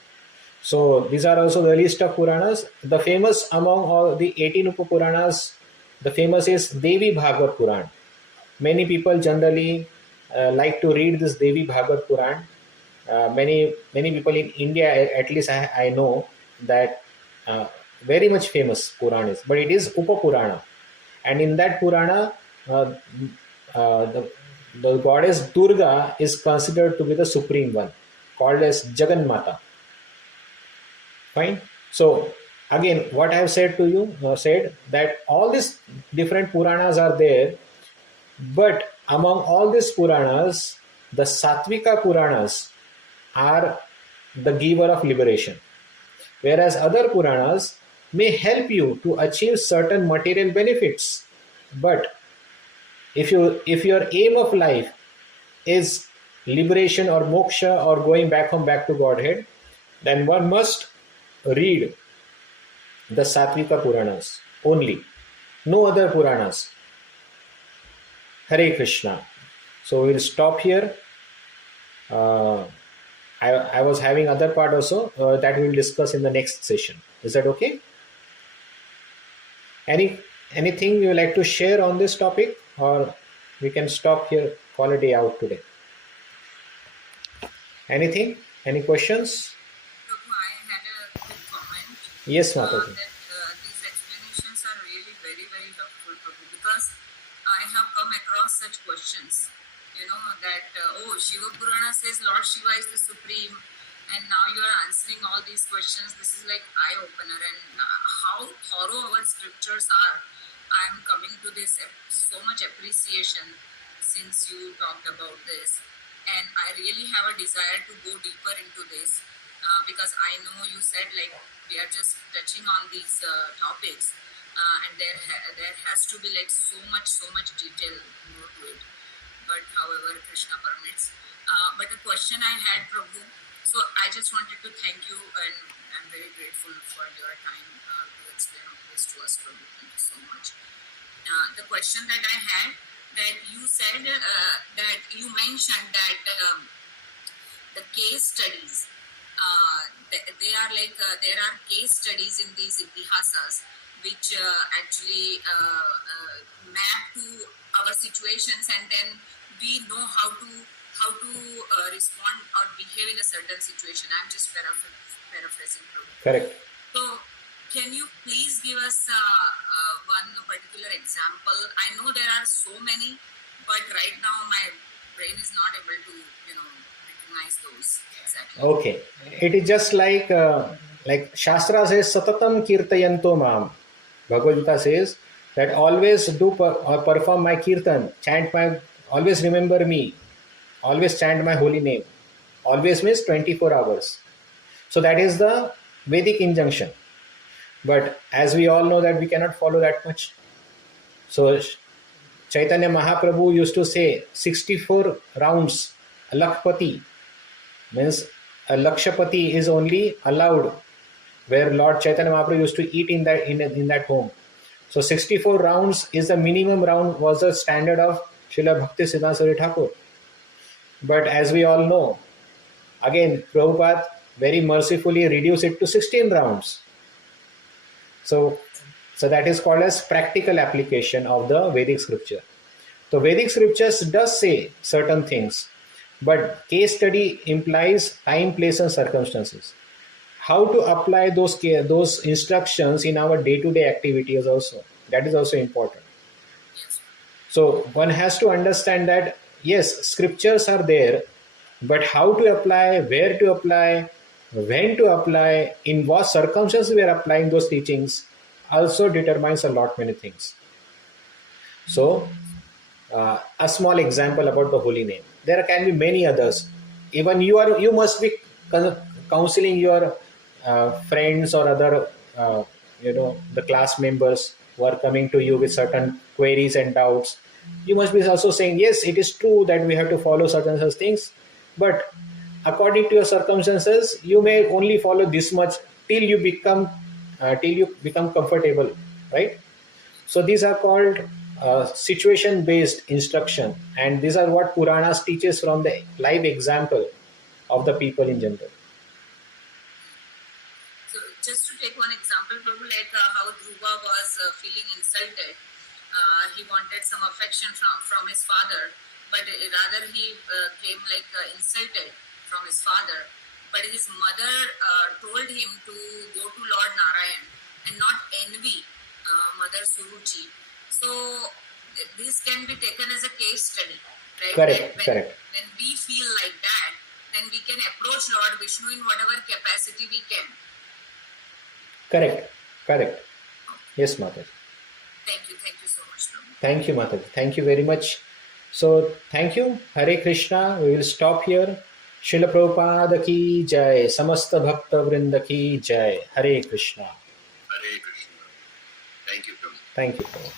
So, these are also the list of Puranas. The famous among all the 18 Upa-Puranas, the famous is Devi Bhagavad Puran. Many people generally like to read this Devi Bhagavad Puran. Many people in India, at least I know that very much famous Puran is, but it is Upa Purana, and in that Purana, the goddess Durga is considered to be the supreme one, called as Jagan Mata. Fine. So again, what I have said to you, said that all these different Puranas are there, but among all these Puranas, the Sattvika Puranas are the giver of liberation, whereas other Puranas may help you to achieve certain material benefits. But if your aim of life is liberation or moksha or going back to Godhead, then one must read the Sattvika Puranas only, no other Puranas. Hare Krishna. So we'll stop here. I was having other part also that we'll discuss in the next session. Is that okay? Anything you would like to share on this topic, or we can stop here, call a day out today? Anything? Any questions? Prabhu, I had a quick comment. Yes, Mataji. That these explanations are really very, very helpful, Prabhu, because I have come across such questions. That, Shiva Purana says Lord Shiva is the supreme, and now you are answering all these questions. This is like eye-opener, and how thorough our scriptures are. I'm coming to this so much appreciation since you talked about this, and I really have a desire to go deeper into this because I know you said like we are just touching on these topics, and there has to be like so much detail more to it. But however Krishna permits. But the question I had, Prabhu, so I just wanted to thank you, and I'm very grateful for your time to explain all this to us, Prabhu. Thank you so much. The question that I had, that you said that you mentioned that the case studies, they are like there are case studies in these itihasas which actually map to our situations, and then we know how to respond or behave in a certain situation. I'm just paraphrasing. Correct. So, can you please give us one particular example? I know there are so many, but right now my brain is not able to, recognize those exactly. Okay. It is just like Shastra says, Satatam Kirtayanto Mam. Bhagavad Gita says that always do perform my kirtan, always remember me, always chant my holy name. Always means 24 hours. So that is the Vedic injunction. But as we all know that we cannot follow that much. So Chaitanya Mahaprabhu used to say 64 rounds, a Lakpati, means a Lakshapati is only allowed where Lord Chaitanya Mahaprabhu used to eat in that home. So 64 rounds is the minimum round, was the standard of Srila Bhakti Siddhanta Saraswati Thakur. But as we all know, again Prabhupada very mercifully reduced it to 16 rounds. So that is called as practical application of the Vedic scripture. So Vedic scriptures does say certain things, but case study implies time, place and circumstances. How to apply those instructions in our day-to-day activities also, that is also important. So one has to understand that yes, scriptures are there, but how to apply, where to apply, when to apply, in what circumstances we are applying those teachings also determines a lot many things. So a small example about the holy name. There can be many others. Even you must be counseling your friends or other the class members who are coming to you with certain queries and doubts. You must be also saying, yes, it is true that we have to follow certain such things, but according to your circumstances, you may only follow this much till you become comfortable, right? So these are called situation-based instruction, and these are what Puranas teaches from the live example of the people in general. So just to take one example, probably like how Dhruva was feeling insulted. He wanted some affection from his father, but rather he came like insulted from his father. But his mother told him to go to Lord Narayan and not envy Mother Suruchi. So this can be taken as a case study, right? Correct. When we feel like that, then we can approach Lord Vishnu in whatever capacity we can. Correct. Yes, Mataji. Thank you so much, Prabhu. Thank you, Mataji. Thank you very much. So, thank you. Hare Krishna. We will stop here. Srila Prabhupada ki jai. Samasta Bhakta Vrinda ki jai. Hare Krishna. Hare Krishna. Thank you, Prabhu. Thank you, Prabhu.